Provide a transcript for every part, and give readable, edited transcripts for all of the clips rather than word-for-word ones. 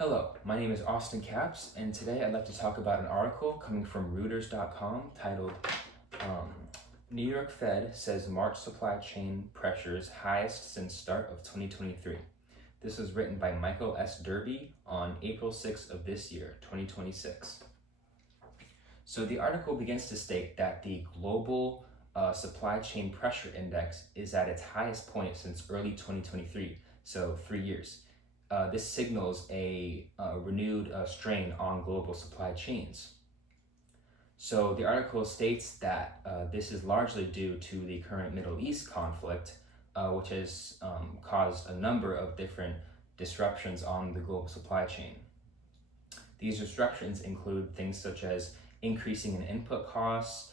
Hello, my name is Austin Capps, and today I'd like to talk about an article coming from Reuters.com titled New York Fed Says March Supply Chain Pressures Highest Since Start of 2023. This was written by Michael S. Derby on April 6th of this year, 2026. So the article begins to state that the global supply chain pressure index is at its highest point since early 2023, so 3 years. This signals a renewed strain on global supply chains. So the article states that this is largely due to the current Middle East conflict, which has caused a number of different disruptions on the global supply chain. These disruptions include things such as increasing in input costs,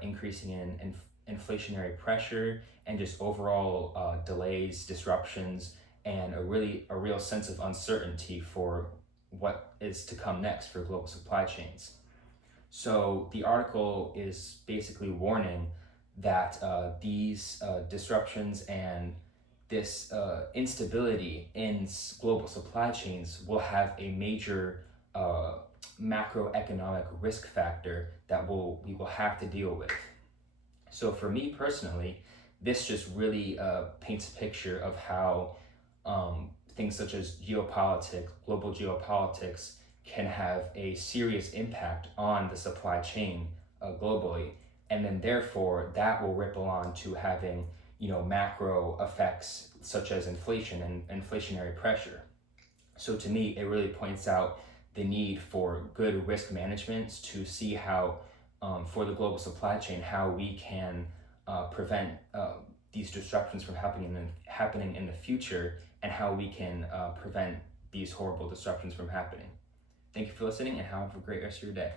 increasing in inflationary pressure, and just overall delays, disruptions, and a real sense of uncertainty for what is to come next for global supply chains. So the article is basically warning that these disruptions and this instability in global supply chains will have a major macroeconomic risk factor that we will have to deal with. So for me personally, this just really paints a picture of how things such as geopolitics, global geopolitics, can have a serious impact on the supply chain globally, and then therefore that will ripple on to having macro effects such as inflation and inflationary pressure. So to me, it really points out the need for good risk management to see how, for the global supply chain, how we can prevent these disruptions from happening in the future, and how we can prevent these horrible disruptions from happening. Thank you for listening, and have a great rest of your day.